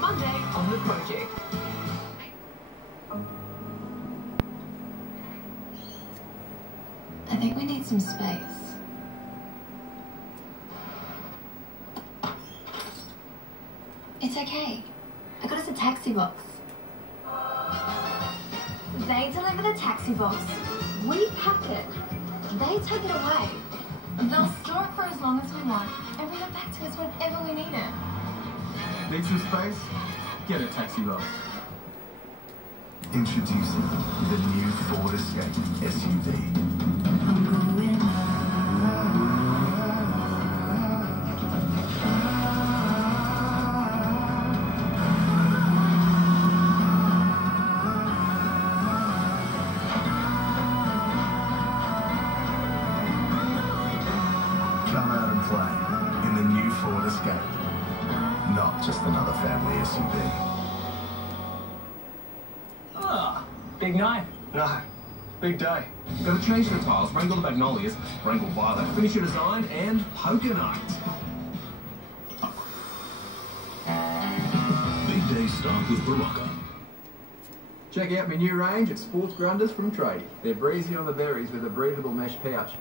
Monday on The Project. I think we need some space. It's okay. I got us a taxi box. They deliver the taxi box. We pack it. They take it away. They'll store it for as long as we want and bring it back to us whenever we need it. Need some space? Get a taxi box. Introducing the new Ford Escape SUV. Come out and play in the new Ford Escape. Not just another family SUV. Ah, big night. No, big day. Got to change the tiles, wrangle the magnolias, wrangle violet, finish your design, and poker night. Big days start with Barocca. Check out my new range of sports grunders from Tradie. They're breezy on the berries with a breathable mesh pouch.